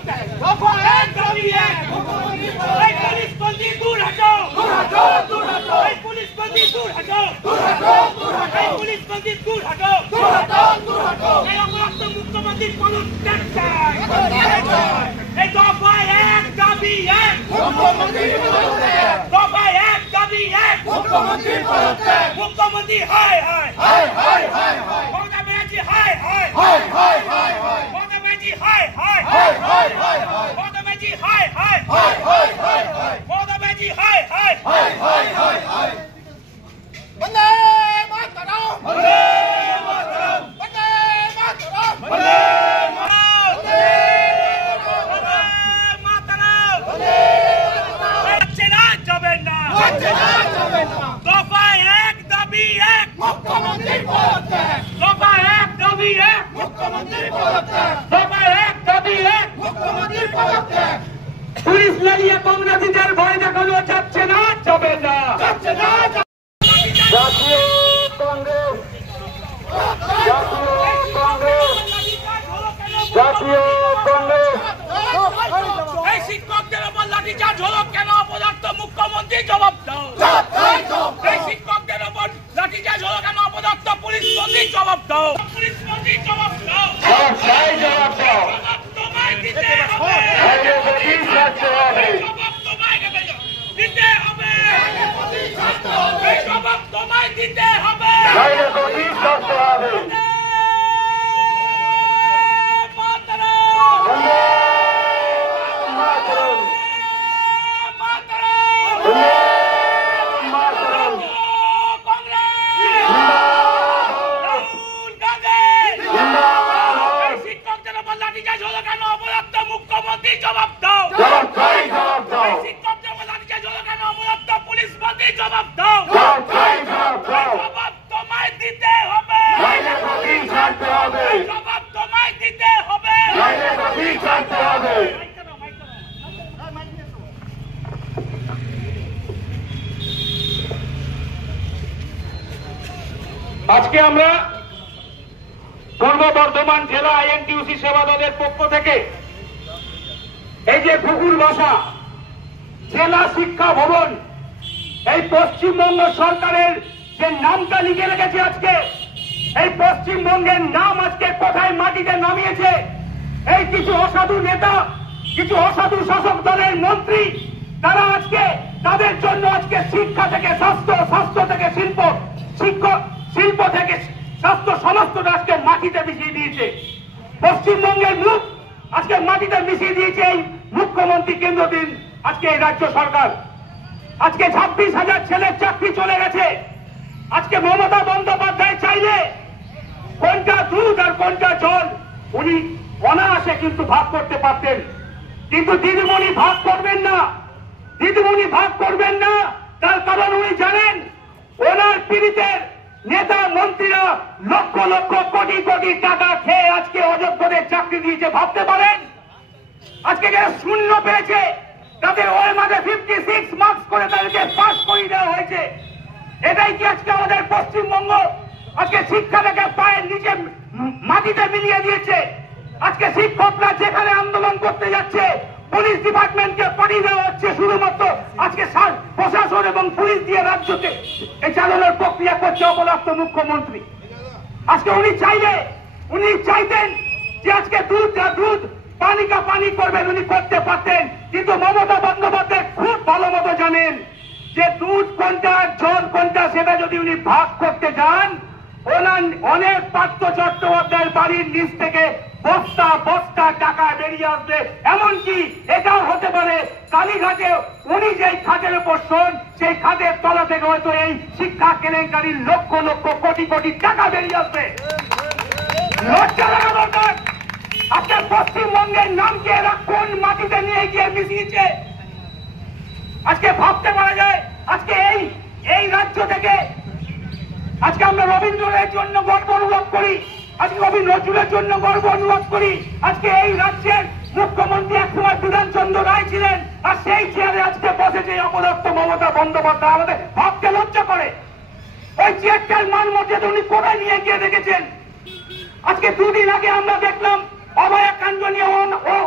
পদত্যাগ, দফা 1 দাবি 1, এই পুলিশ বন্দী দূর হটো, এই পুলিশ বন্দী দূর হটো, এই পুলিশ বন্দী দূর হটো, এই অপরাধ মুখ্যমন্ত্রীর পদত্যাগ চাই, এই দফা 1 দাবি 1, দফা 1 দাবি 1, মুখ্যমন্ত্রী হায় হায় মমতা ব্যানার্জি হায় হায় মমতা ব্যানার্জি হায় হায় মমতা ব্যানার্জি হায় হায় মমতা ব্যানার্জি হায় হায়। বন্দে মাতরম, বন্দে মাতরম, বন্দে মাতরম, বন্দে দফা 1 দাবি 1, মুখ্যমন্ত্রীর পদত্যাগ, দফা 1 দাবি 1, মুখ্যমন্ত্রীর পদত্যাগ, দফা 1 দাবি 1, মুখ্যমন্ত্রীর পদত্যাগ, পুলিশ লাইয়ে কংগ্রেসীদের ভয় দেখানো যাচ্ছে না, যাবে না। জাতীয় কংগ্রেস, জাতীয় কংগ্রেস, এই শিক্ষকদের উপর লাঠিচার্জ হলো কেন? অপদার্থ মুখ্যমন্ত্রী জবাব দাও। এই শিক্ষকদের উপর লাঠিচার্জ হলো কেন? অপদার্থ পুলিশ মন্ত্রী জবাব দাও। পুলিশ মন্ত্রী জবাব দাও। জবাব দাও, জবাব তোমায় দিতে হবে। জবাব তোমায় দিতে হবে। এই জবাব তোমায় দিতে হবে। মুখ্যমন্ত্রী জবাব দাও। শিক্ষকদের লাঠিচার্জ হলো কেন? অপরাধ পুলিশ মন্ত্রী জবাব দাও। জবাব তোমায় দিতে হবে। জবাব তোমায় দিতে হবে। আজকে আমরা পূর্ব বর্ধমান জেলা আইএনটিইউসি সেবা দলের পক্ষ থেকে এই যে পুকুর বাসা জেলা শিক্ষা ভবন, এই পশ্চিমবঙ্গ সরকারের যে নামটা লিখে রেখেছে আজকে, এই পশ্চিমবঙ্গের নাম আজকে কোথায় মাটিতে নামিয়েছে এই কিছু অসাধু নেতা, কিছু অসাধু শাসক দলের মন্ত্রী, তারা আজকে তাদের জন্য আজকে শিক্ষা থেকে স্বাস্থ্য, স্বাস্থ্য থেকে শিল্প, শিল্প থেকে স্বাস্থ্য, সমস্তটা আজকে মাটিতে মিশিয়ে দিয়েছে। পশ্চিমবঙ্গের মুখ আজকে মাটিতে মিশিয়ে দিয়েছে এই মুখ্যমন্ত্রী কেন্দ্রদিন আজকে এই রাজ্য সরকার। আজকে 26,000 ছেলের চাকরি চলে গেছে। আজকে মমতা বন্দ্যোপাধ্যায় চাইলে কোনটা দুধ আর কোনটা জল উনি অনায়াসে কিন্তু ভাগ করতে পারতেন, কিন্তু দিদিমণি ভাগ করবেন না। দিদিমণি ভাগ করবেন না, তার কারণ উনি জানেন ওনার পীড়িতের নেতা মন্ত্রীরা লক্ষ লক্ষ কোটি কোটি টাকা খেয়ে আজকে অযোগ্যদের চাকরি দিয়েছে। ভাবতে পারেন আজকে যারা শূন্য পেয়েছে তাদের ওই মাঝে 56 মার্কস করে তাদেরকে পাস করিয়ে দেওয়া হয়েছে। এটাই কি আজকে আমাদের পশ্চিমবঙ্গ? আজকে শিক্ষাটাকে পায়ের নিচে মাটিতে মিলিয়ে দিয়েছে। আজকে শিক্ষকরা যেখানে আন্দোলন করতে যাচ্ছে পুলিশ ডিপার্টমেন্টকে পাঠিয়ে দেওয়া হচ্ছে শুধুমাত্র আজকে প্রশাসন এবং পুলিশ দিয়ে রাজ্যকে এই চালানোর প্রক্রিয়া করছে অপদার্থ মুখ্যমন্ত্রী। আজকে উনি চাইতেন যে আজকে দুধ আর দুধ, পানি কা পানি করবেন, উনি করতে পারতেন, কিন্তু মমতা বন্দ্যোপাধ্যায় খুব ভালো মতো জানেন যে দুধ কোনটা জল কোনটা সেটা যদি উনি ভাগ করতে যান ওনার অনেক পার্থ চট্টোপাধ্যায়ের বাড়ির নিচ থেকে বস্তা বস্তা টাকা বেরিয়ে আসবে। এমনকি এটাও হতে পারে কালীঘাটে উনি যেই খাটের উপর শোন সেই খাটের তলা থেকে হয়তো এই শিক্ষা কেলেঙ্কারির লক্ষ লক্ষ কোটি কোটি টাকা বেরিয়ে আসবে। লজ্জা লাগা দরকার। আজকে পশ্চিমবঙ্গের নামকে এরা কোন মাটিতে নিয়ে গিয়ে মিশিয়েছে আজকে ভাবতে পারা যায়। আজকে এই রাজ্য থেকে আজকে আমরা রবীন্দ্রের জন্য গর্ব অনুভব করি, আজকে কবি নজরুলের জন্য গর্ব অনুভব করি। আজকে এই রাজ্যের মুখ্যমন্ত্রী একসময় বিধানচন্দ্র রায় ছিলেন, আর সেই চেয়ারে আজকে বসেছে অপদার্থ মমতা বন্দ্যোপাধ্যায়। আমাদের ভাবতে লজ্জা করে। ওই চেয়ারটার মান মর্যাদা উনি কোথায় নিয়ে গিয়ে রেখেছেন? আজকে দুদিন আগে আমরা দেখলাম অভয়াকাণ্ড নিয়ে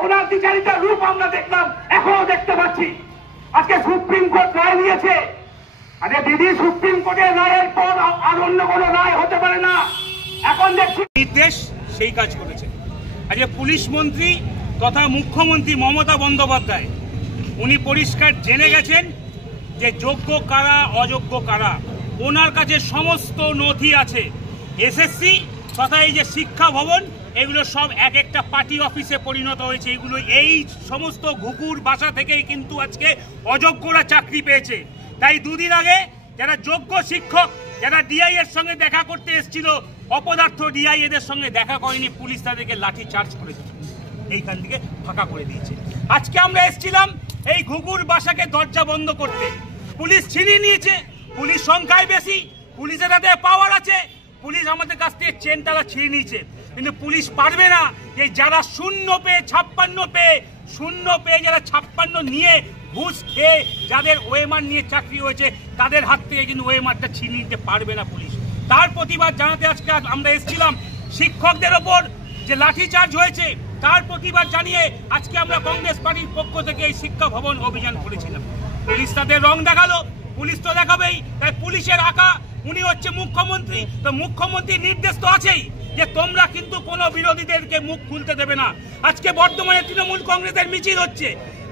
ওনার বিচারিতার রূপ আমরা দেখলাম, এখনো দেখতে পাচ্ছি। আজকে সুপ্রিম কোর্ট রায় দিয়েছে। আরে দিদি, সুপ্রিম কোর্টের রায়ের পর আর অন্য কোনো রায় হতে পারে না। এখন দেখছি নির্দেশ সেই কাজ করেছে। আজকে পুলিশ মন্ত্রী তথা মুখ্যমন্ত্রী মমতা বন্দ্যোপাধ্যায় উনি পরিষ্কার জেনে গেছেন যে যোগ্য কারা অযোগ্য কারা। ওনার কাছে সমস্ত নথি আছে। এসএসসি তথা এই যে শিক্ষা ভবন, এগুলো সব এক একটা পার্টি অফিসে পরিণত হয়েছে। এগুলো এই সমস্ত ঘুঘুর বাসা থেকেই কিন্তু আজকে অযোগ্যরা চাকরি পেয়েছে। তাই দুদিন আগে যারা যোগ্য শিক্ষক, যারা ডিআই এর সঙ্গে দেখা করতে এসেছিল, অপদার্থ ডিআই এদের সঙ্গে দেখা করেনি, পুলিশ তাদেরকে লাঠি চার্জ করেছে, এইখান থেকে ফাঁকা করে দিয়েছে। আজকে আমরা এসেছিলাম এই ঘুঘুর বাসাকে দরজা বন্ধ করতে, পুলিশ ছিনিয়ে নিয়েছে। পুলিশ সংখ্যায় বেশি, পুলিশের হাতে পাওয়ার আছে, পুলিশ আমাদের কাছ থেকে চেন তালা ছিনিয়ে নিয়েছে। কিন্তু পুলিশ পারবে না যে যারা শূন্য পেয়ে 56 যারা 56 নিয়ে ঘুষ খেয়ে যাদের ওএমআর নিয়ে চাকরি হয়েছে, তাদের হাত থেকে কিন্তু ওএমআরটা ছিনিয়ে নিতে পারবে না পুলিশ। তার প্রতিবাদ জানাতে আজকে আমরা এসেছিলাম। শিক্ষকদের ওপর যে লাঠিচার্জ হয়েছে তার প্রতিবাদ জানিয়ে আজকে আমরা কংগ্রেস পার্টির পক্ষ থেকে এই শিক্ষা ভবন অভিযান করেছিলাম। পুলিশ তাদের রং দেখালো, পুলিশ তো দেখাবেই। তাই পুলিশের আঁকা উনি হচ্ছে মুখ্যমন্ত্রী, তো মুখ্যমন্ত্রীর নির্দেশ তো আছেই যে তোমরা কিন্তু কোনো বিরোধীদেরকে মুখ খুলতে দেবে না। আজকে বর্তমানে তৃণমূল কংগ্রেসের মিছিল হচ্ছে,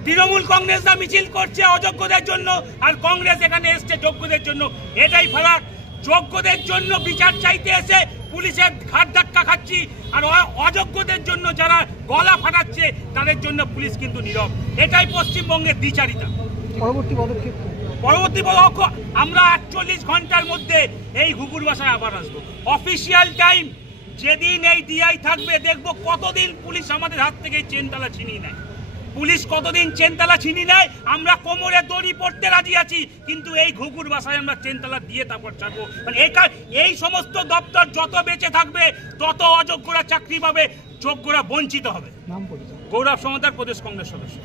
তৃণমূল কংগ্রেসরা মিছিল করছে অযোগ্যদের জন্য, আর কংগ্রেস এখানে এসছে যোগ্যদের জন্য। এটাই ফারাক। যোগ্যদের জন্য বিচার চাইতে এসে পুলিশের ঘাট ধাক্কা খাচ্ছি, আর অযোগ্যদের জন্য যারা গলা ফাটাচ্ছে তাদের জন্য পুলিশ কিন্তু নীরব। এটাই পশ্চিমবঙ্গের দ্বিচারিতা। পরবর্তী পদক্ষেপ আমরা 48 ঘন্টার মধ্যে এই ঘুঘুর বাসায় আবার আসবো। অফিসিয়াল টাইম যেদিন এই ডিআই থাকবে, দেখবো কতদিন পুলিশ আমাদের হাত থেকে চেনতালা ছিনিয়ে নেয়। পুলিশ কতদিন চেনতালা ছিনিয়ে নেয়, আমরা কোমরে দড়ি পড়তে রাজি আছি, কিন্তু এই ঘুঘুর বাসায় আমরা চেনতালা দিয়ে তারপর ছাড়বো। মানে এই সমস্ত দপ্তর যত বেঁচে থাকবে তত অযোগ্যরা চাকরি পাবে, যোগ্যরা বঞ্চিত হবে। গৌরব সমাদার, প্রদেশ কংগ্রেস সদস্য।